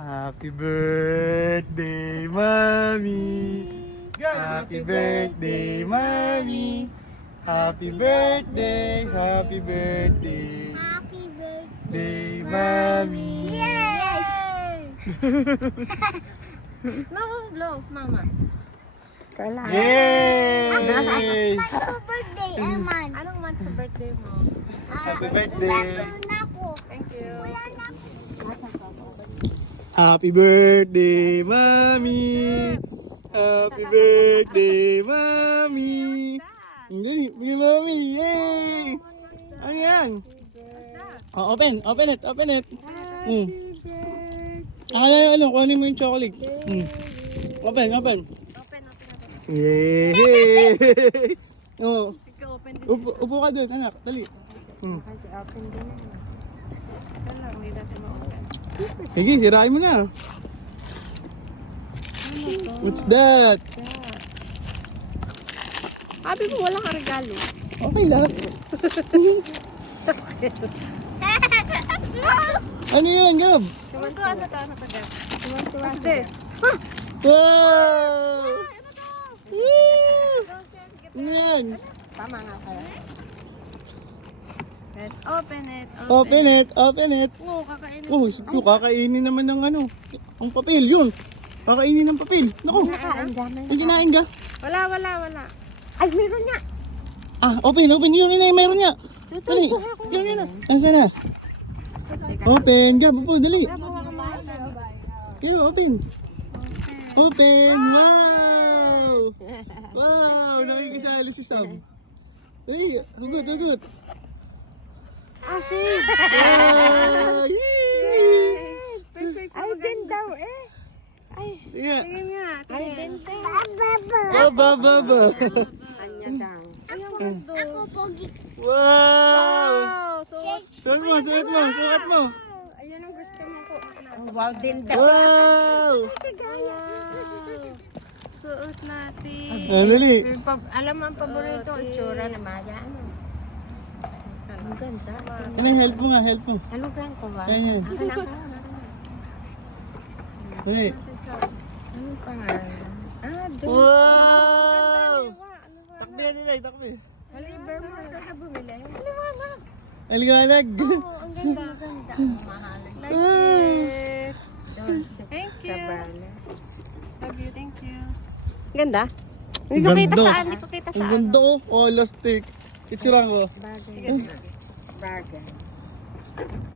Happy birthday, mommy. Happy birthday, mommy. Happy birthday, happy birthday. Happy birthday. Day, mommy. Yes! Blow, mama. Kailangan. Yay! Happy birthday, Eman. Anong month sa birthday mo? Happy birthday. Na ako. Thank you. Wala na ako. Happy birthday, mommy. Happy birthday, mommy. Hindi, bigyan mommy. Yay! Ano yan? Oh, open it. Ano, kunin mo yung chocolate. Open. Yay! Oh, Open din. upo ka doon, anak. Dali. Open din yan. Ito lang, hindi natin ma-open. Sige, sirain mo na. What's that? Sabi mo, walang regalo. Okay lang. Ano yan, Gab? Ano to, Gab? What's this? Wow! Woo! Ano yan? Tama nga kaya. Let's open it. Open it. Oo, kakainin. Oh, kakainin naman ng ano, ang papel, yun. Kakainin ng papel. Naku, ang kinain ka. Wala. Ay, meron na. Ah, open. Yun na, meron niya. Dali. Yun na. Nasaan na? Open. Gab, upo, dali. Buha ka mga tabi. Yun, open. Open. Wow, nakikisali si Sam. Dali, hugot. Shake! Wow! Yay! Perfect. Ay, din daw eh. Yeah. Tingin nga. Ay, Tingin. din daw. Baba. Kanya daw. Ako, pogi. Wow! Wow! So, Suot mo. ayun ang gusto mo ko. Wow, din daw. Wow! Suot natin. Dali. Alam mo ang paborito itsura na Maya. Ang ganda. Help mo. Halugan ko ba? Ayan. Dali. Anong pangalan? Wow! Takbi yan nila, takbi. Sa liver mo ka bumili? Aliwanag. Ang ganda. Mahal. Like it. Dulce. Thank you. Cabana. Love you. Thank you. Ganda? Hindi ko kita saan. Ang ganda oh. Oh, last take. Itsura ko. Bagay. Bagay.